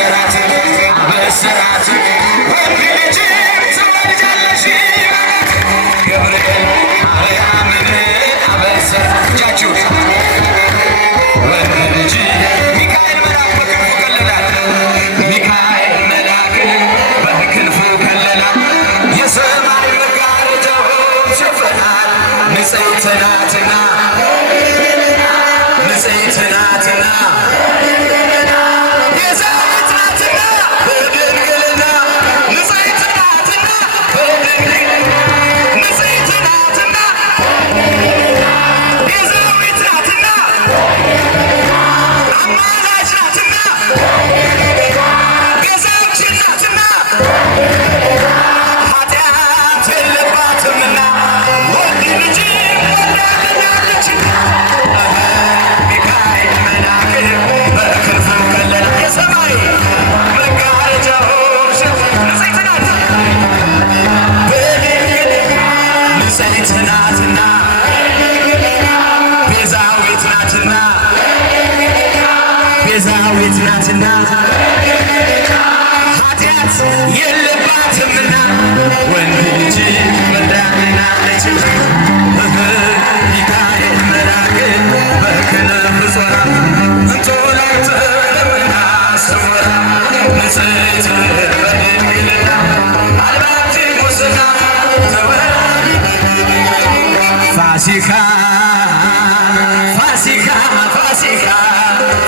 አበሰራት አበሰራት ወንድ ልጅ ትወልጃለሽ ገብርኤል ማርያምን አበሰራት እጃችሁ ወንድ ልጅ ሚካኤል መልአክ በክንፉ ከለላት ሚካኤል መልአክ በክንፉ ከለላት የሰማይ መጋረጃው ሸፈናት ንጽሕት ናትና ንጽሕት ናትና ቤዛዊት ናትና ኃጢአት የለባትምና ወንድ ልጅ ወልዳልናለች ሚካኤል መልአክ በክንፉ ዞራ እንጦላይተ ለምና ስውራ ንጽሕት በድንግልና አልባቲ ሙስና ፋሲካ ፋሲካ ፋሲካ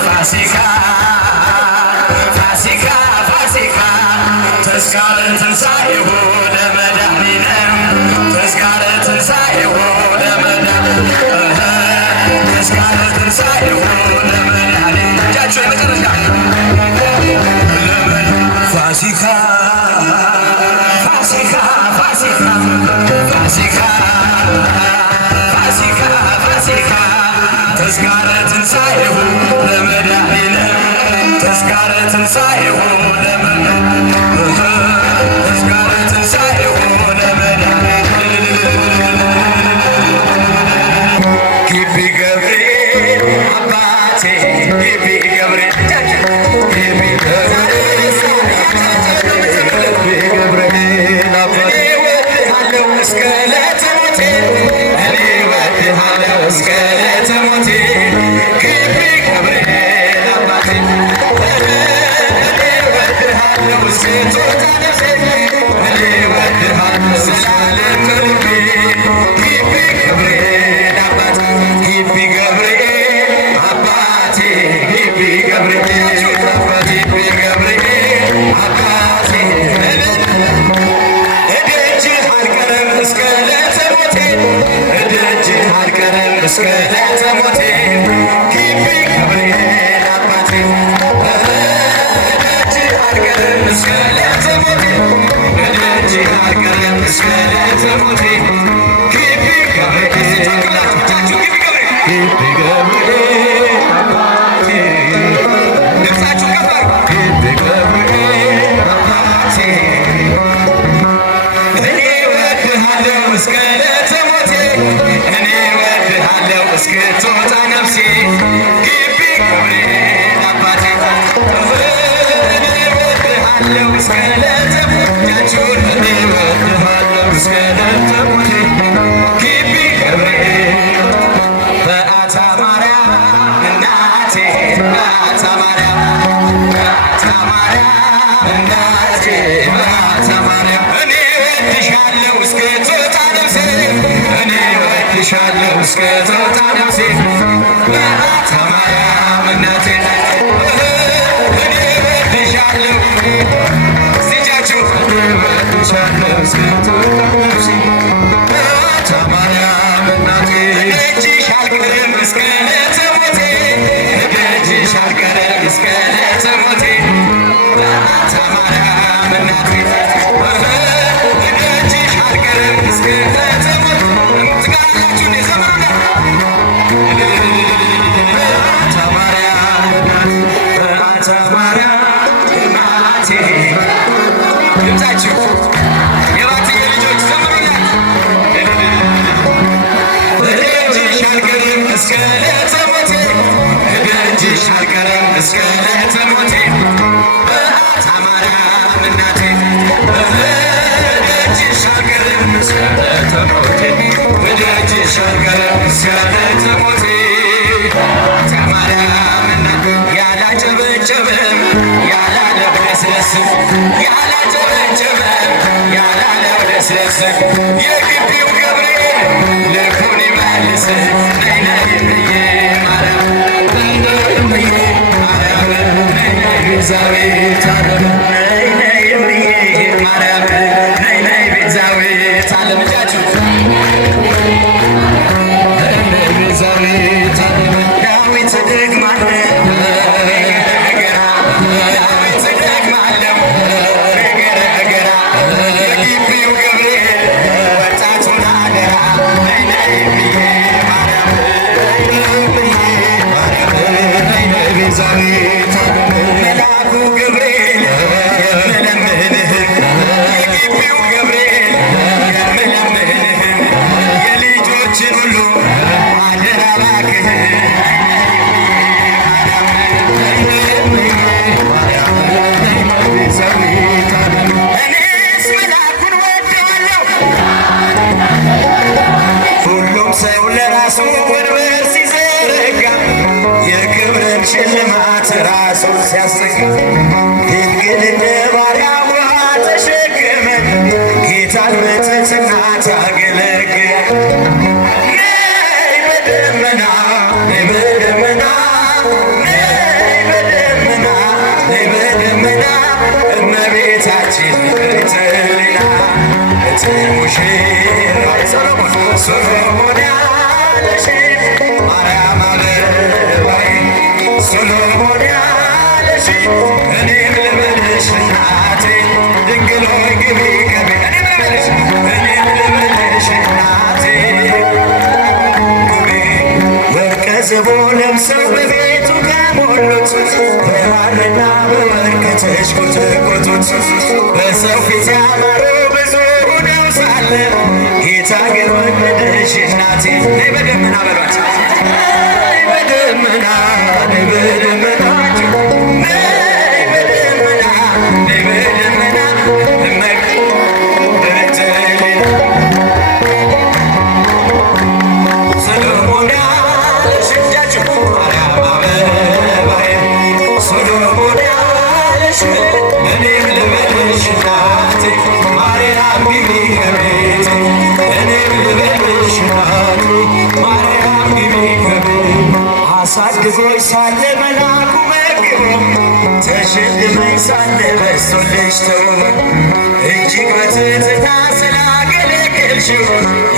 ፋሲካ ፋሲካ ፋሲካ ተስካረ ትንሣኤሁ ለመድኃኒነ ተስካረ ትንሣኤሁ ለመድኃኒነ ተስካረ ትንሣኤሁ ለመድኃኒነ እጃችሁ የመጨረሻ ፋሲካ ፋሲካ ፋሲካ ፋሲካ ፋሲካ ፋሲካ ተስካረ ትንሣኤሁ ለመድኃኒነ ተስካረ ትንሣኤሁ ለመድኃኒነ ተስካረ ትንሣኤሁ ለመድኃኒነ ግቢ ገብርኤል አባቴ ግቢ ገብርኤል ግቢ ገብርኤል አባቴ እወድሃለሁ እስከ ዕለተ ሞቴ እኔ እወድሃለሁ እስከ ዕለተ ሞቴ ግቢ ገብርኤል አባቴ እኔ እወድሃለሁ እስከ ትወጣ ነፍሴ እኔ እወድሃለሁ ዘላለም ከልቤ ግቢ ገብርኤል አባቴ ግቢ ገብርኤል አባቴ ግቢ ገብርኤል አባቴ ግቢ ገብርኤል አባቴ እደጅህ አልቀረም እስከ ዕለተ ሞቴ እደጅህ አልቀረም እስከ ዕለተ ሞቴ ግቢ ገብርኤል አባቴ እደጅህ አልቀረም እስከ ዕለተ ሞቴ እደጅህ አልቀረም እስከ ዕለተ ሞቴ ግቢ ገብርኤል ግቢ ገብርኤል አባቴ ድምፃችሁ ከፍ ግቢ ገብርኤል አባቴ እኔ እወድሃለሁ እስከ ዕለተ ሞቴ እኔ እወድሃለሁ እስክትወጣ ነፍሴ ግቢ ገብርኤል አባቴ እኔ እወድሃለሁ እስከ ዕለተ ሞቴ እኔ እወድሃለሁ እስከ ዕለተ ሞቴ ግቢ ገብርኤል በአታ ማርያም እናቴ በአታ ማርያም በአታ ማርያም እናቴ በአታ ማርያም እኔ እወድሻለሁ እስክትወጣ ነፍሴ እኔ እወድሻለሁ እስክትወጣ ነፍሴ በአታ ማርያም እናቴ እኔ እወድሻለሁ እጃችሁ እወድሻለሁ እስክትወጣ ነፍሴ በአታ ማርያም እናቴ እደጅሽ አልቀርም እስከ ዕለተ ሞቴ እደጅሽ አልቀርም እስከ ዕለተ ሞቴ በአታ ማርያም እናቴ እደጅሽ አልቀርም እስከ ዕለተ ሞቴ ትጋላችሁ እንደ ዘመኑ የግቢው ገብርኤል ልቡን ይመልስ ነይ ነይ ብዬ ማርያም ነይ ነይ ብዬ ማርያም ነይ ነይ ቤዛዊተ ዓለም ነይ ነይ ብዬ ማርያም ነይ ነይ ቤዛዊተ ዓለም እጃችሁ ቤዛዊተ ዓለም ዳዊት ደግማለሁ መልአኩ ገብርኤል የምለምንህ የግቢው ገብርኤል የምለምንህ የልጆችን ሁሉ አደራ እባክህ እኔስ መልአኩን ወደዋለሁ። ሁሉም ሰው ለራሱ ወንበር ሲዘረጋ የክብርን ሽልማት ራሱን ሲያሰጋ ድንግል እንደ ባሪያዋ ተሸከመ ጌታን በትሕትና ታገለግል። ነይ በደመና ነይ በደመና ነይ በደመና ነይ በደመና እመቤታችን ንጽሕተ ሕሊና ሙሽራው ሰሎሞን ያለሽ ማርያም አበባዬ ሰሎሞን ያለሽ እኔም ልበልሽ እናቴ ድንግል ሆይ ግቢ ከቤቴ እኔም ልበልሽ እናቴ ግቢ ወርቀ ዘቦ ለብሰው በቤቱ ከሞሉት በሐርና በወርቅ ተሽቆጠቆጡት በሰው ፊት ያማረው ብዙ ሆነው ሳለ ጌታ ግን ወደደሽ እናቴ ነይ በደመና በሏት ነይ በደመና ነይ በደመና ነይ በደመና ነይ በደመና ሰሎሞን ያለሽ እጃችሁ ማርያም አበባዬ ሰሎሞን ያለሽ እኔም ልበልሽ እናቴ ማርያም ግቢ ከቤቴ እኔም ልበልሽ እናቴ ማርያም ግቢ ከቤቴ አሳድጎኝ ሳለ መልአኩ መግቦ ተሸልመኝ ሳለ በርሶልሽ ተውቦ እጅግ በትሕትና ስላገለገልሽው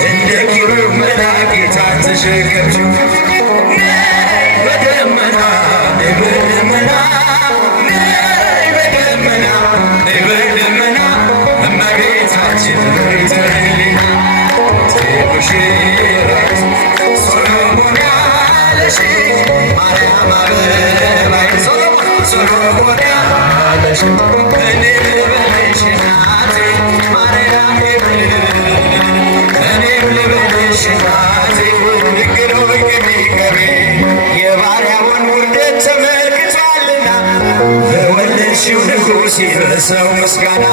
እንደ ኪሩብ መልአክ ጌታን ተሸከምሽው። ነይ በደመና ነይ በደመና ነይ በደመና ነይ በደመና እመቤታችን ንጽሕተ ሕሊና ሙሽራው ሰሎሞን ያለሽ ማርያም አበባዬ ሰሎሞን ያለሽ እኔም ልበልሽ እናቴ ማርያም እኔም ልበልሽ እናቴ ድንግል ሆይ ግቢ ከቤቴ የባሪያውን ውርደት ተመልክቷልና ለወለድሽው ንጉሥ ይድረሰው ምስጋና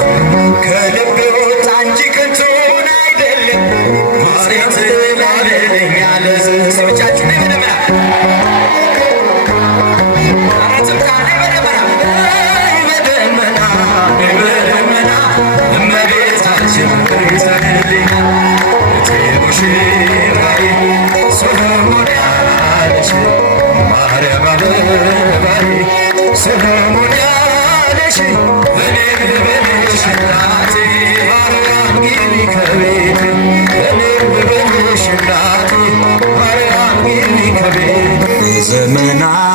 ከልብ ወጣ እንጂ ከንቱን አይደለም ማርያም ትላለለኛ ለሰዎቻችሁ ነይ በደመና እመቤታችን ንጽሕተ ሕሊና ሙሽራዬ ሰሎሞን ያለሽ ማርያም አበባዬ ሰሎሞን ያለሽ እኔም ልበልሽ እናቴ ማርያም ግቢ ከቤቴ እኔም ልበልሽ እናቴ ማርያም ግቢ ከቤቴ ዘመናት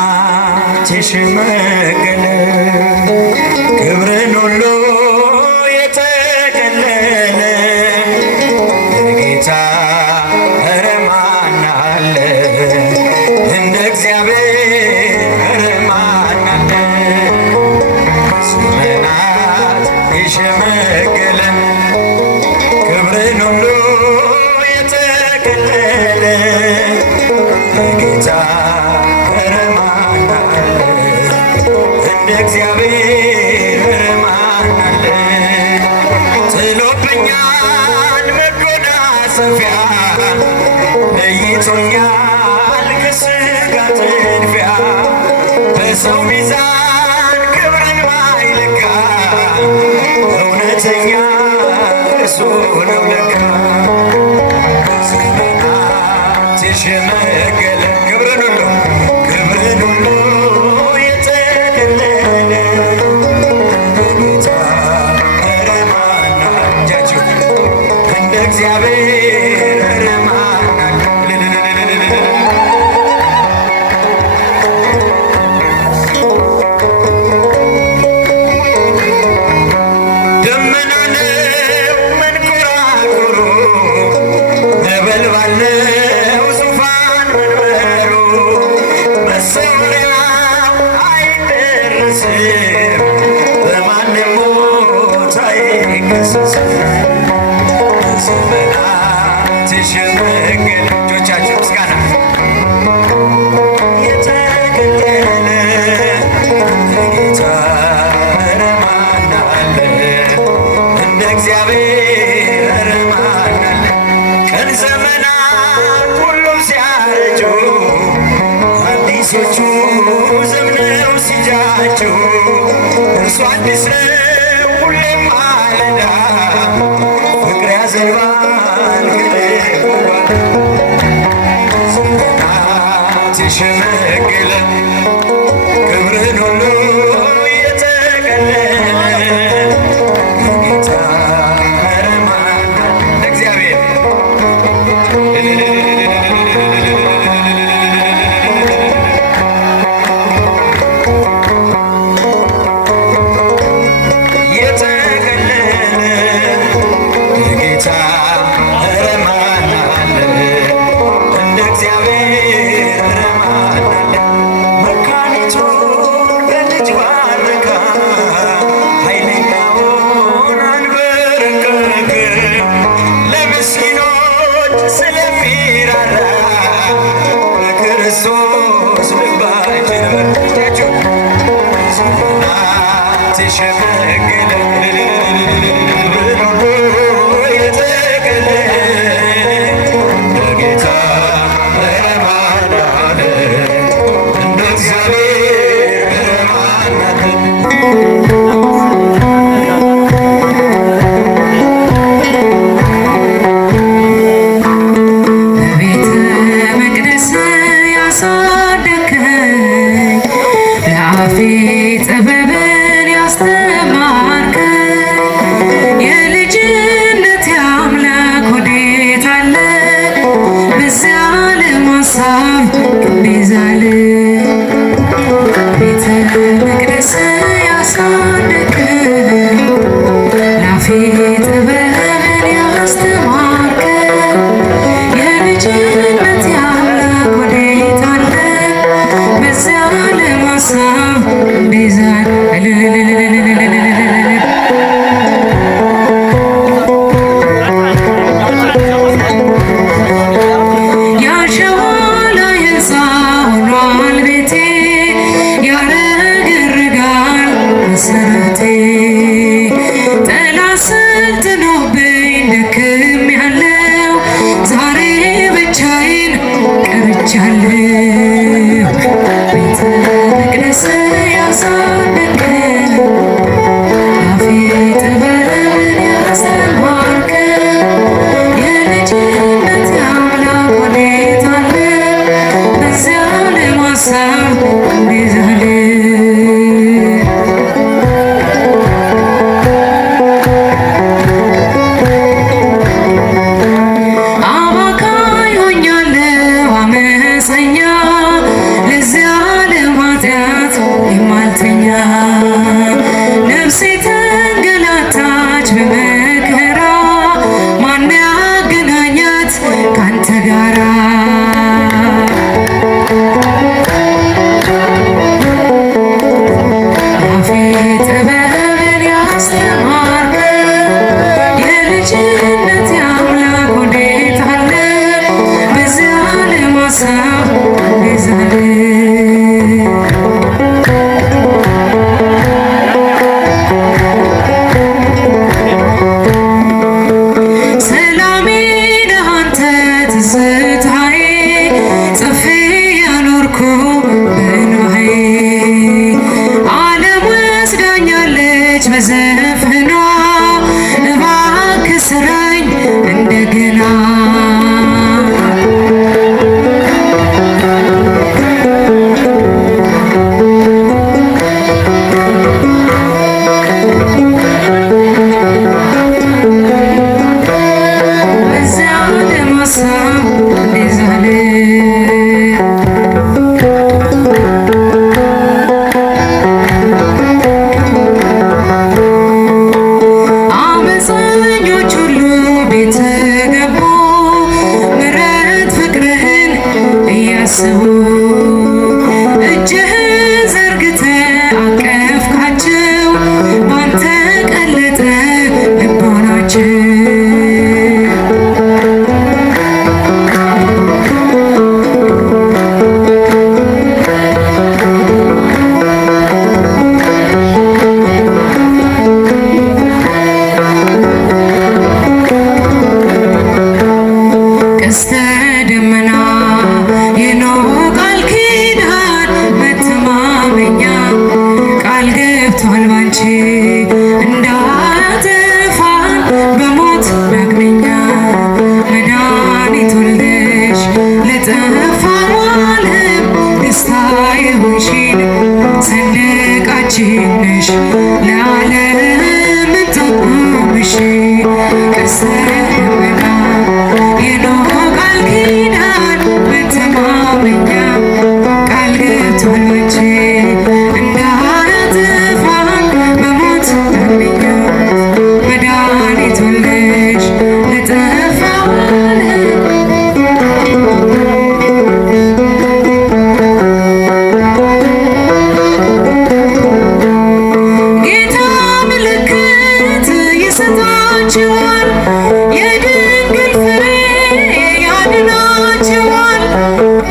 የሸመገለ ክብርን ሁሉ የተገለለ ጌታ ኧረ ማን አለ እንደ እግዚአብሔር ኧረ ማን አለ ዘመናት የሸመገለ ክብርን ሁሉ የተገለለ ጌታ ኧረ ማን አለ እንደ እግዚአብሔር ኧረ ማን አለ ጥሎብኛል መጎናጸፊያ ለይቶኛል ከሥጋ ጥድፊያ በሰው ሚዛን ክብርን ማይለካ እውነተኛ እርሱ ነው ለካ ዘመናት የሸመገለ ክብርን ሁሉ የተገለለ ጌታ ኧረ ማን አለ እንደ እግዚአብሔር ኧረ ማን አለ አዲሶቹ ዘምነው ሲጃቸው እርሱ አዲስ ነው ሁሌም ማለዳ ፍቅር ያዘንባል ዘመናት የሸመገለ ክብርን ሁሉ የተገለለ ጌታ ኧረ ማን አለ እግዚአብሔር አባካኝ ሆኛለሁ አመፀኛ ሲያስቡ እጅህን ዘርግተህ አቀፍካቸው ባንተ ቀለጠ ልቦናቸው።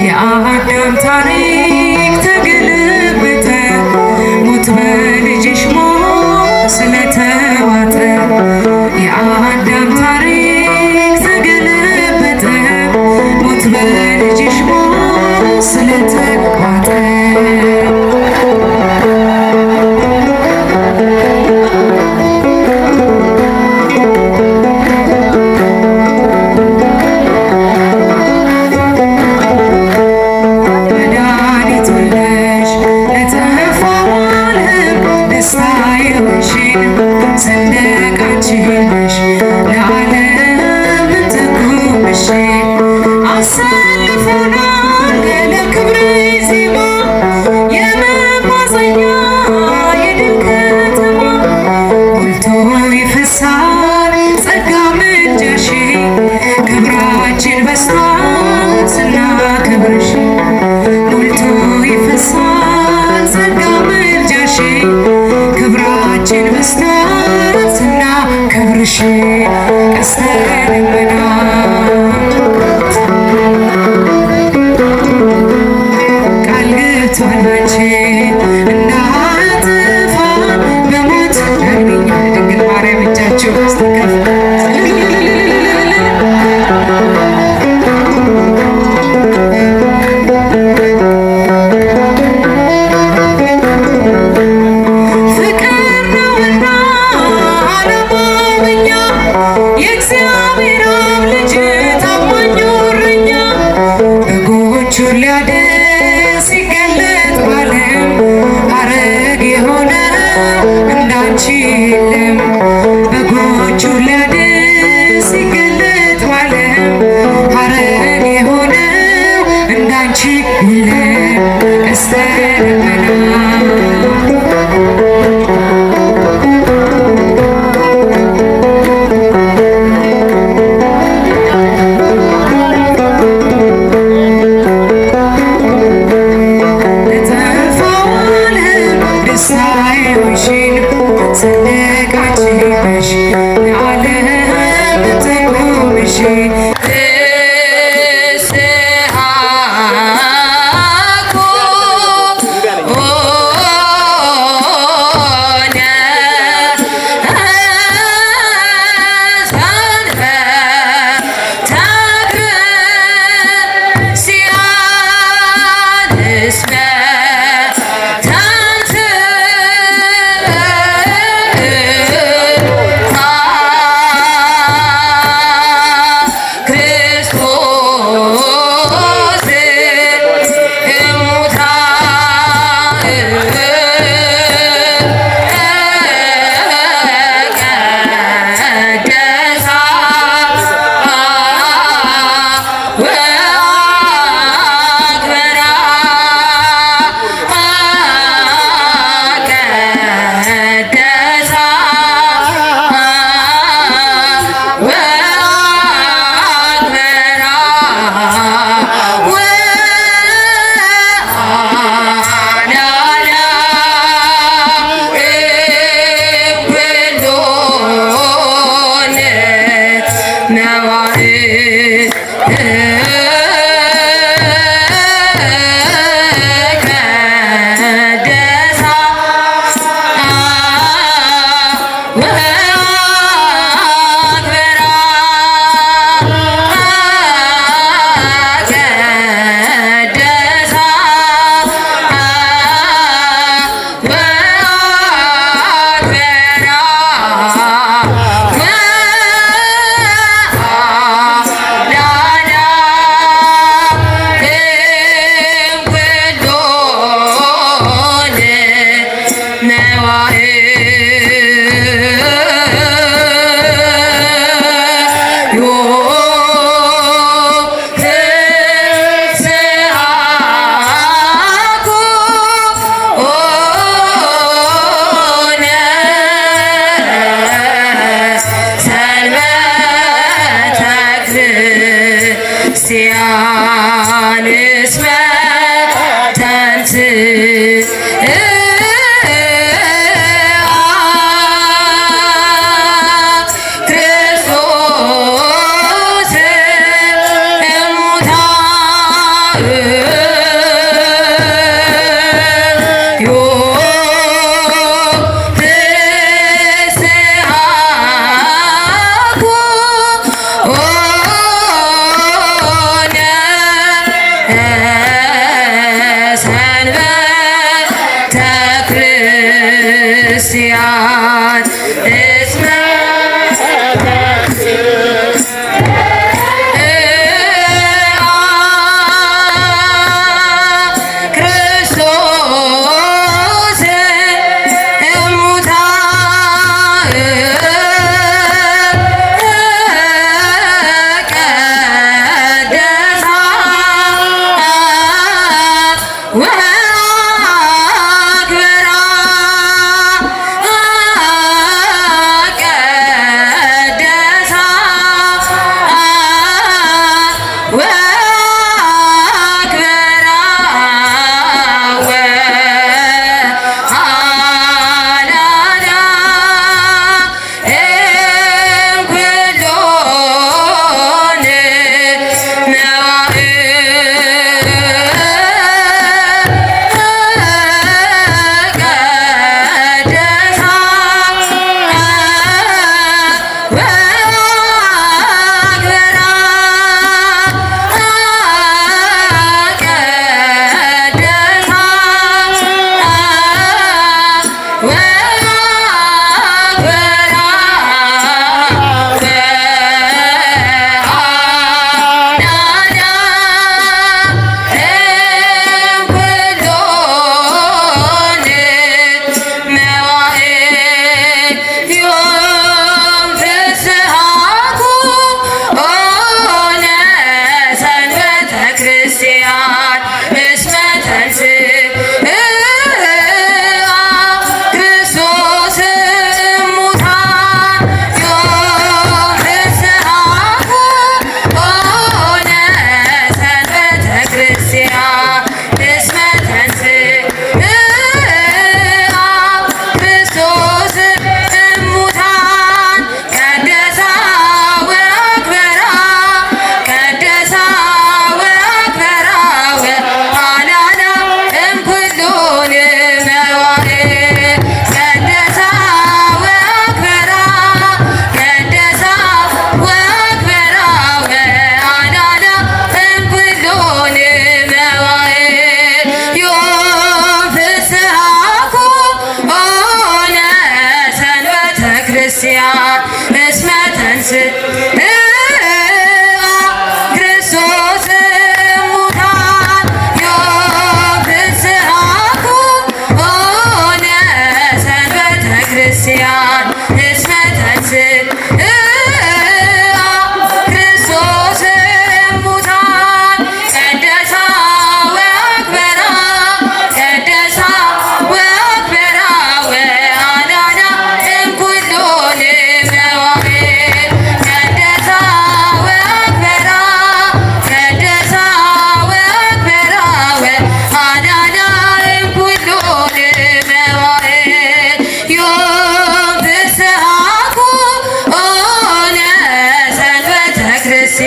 የአዳም ታሪክ ተገለበጠ ሞት በልጅሽ ሞት ስለተዋጠ። የአዳም ታሪክ ተገለበጠ ሞት በልጅሽ ሞት ስለተዋጠ። Yeah.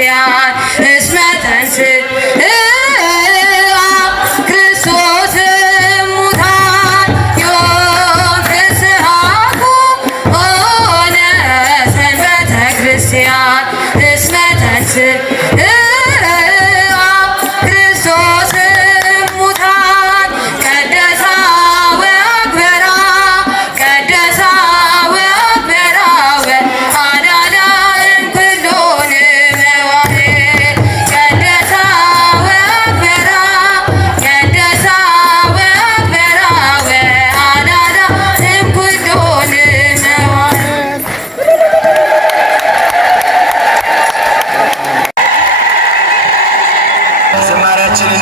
ክርስቲያን እስመ ተንሥአ ክርስቶስ እሙታን ዮም ፍስሓኩ ሆነ ሰንበተ ክርስቲያን እስመ ተንሥአ ክርስቶስ እሙታን ቀደሳ ወአክበራ ቀደሳ ወአክበራ ወአዳና እምኩሉ መዋዕል ቀደሳ ወአክበራ ቀደሳ ወአክበራ ወአዳና እምኩሉ መዋዕል። ዝማሬያችንን